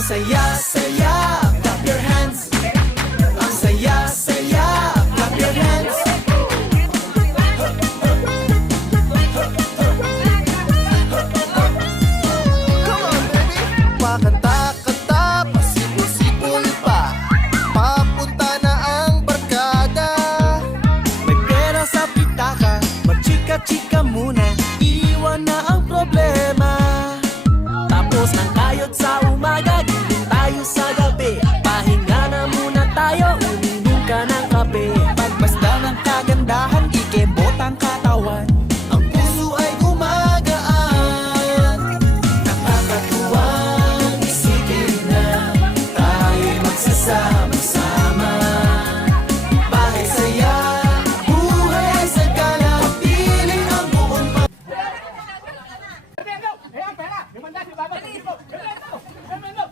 saya, saya, clap your hands. Ang saya, saya, clap your hands. Come on, baby! Pakanta-kanta, pasipul-sipul pa. Papunta na ang barkada. May pera sa pitaka, magchika-chika muna. Iwan na ang problema. Tapos ng kayod sa ka ng kape. Pagbasta ng kagandahan, ikebot ang katawan. Ang puso ay gumagaan. Nakakatuwa isipin na Tayo magsasama-sama. Bahay saya, buhay sa gala Piling ang buong pa... Hey, hey, hey, hey, hey, hey, hey, hey, hey, hey, hey, hey, hey, hey,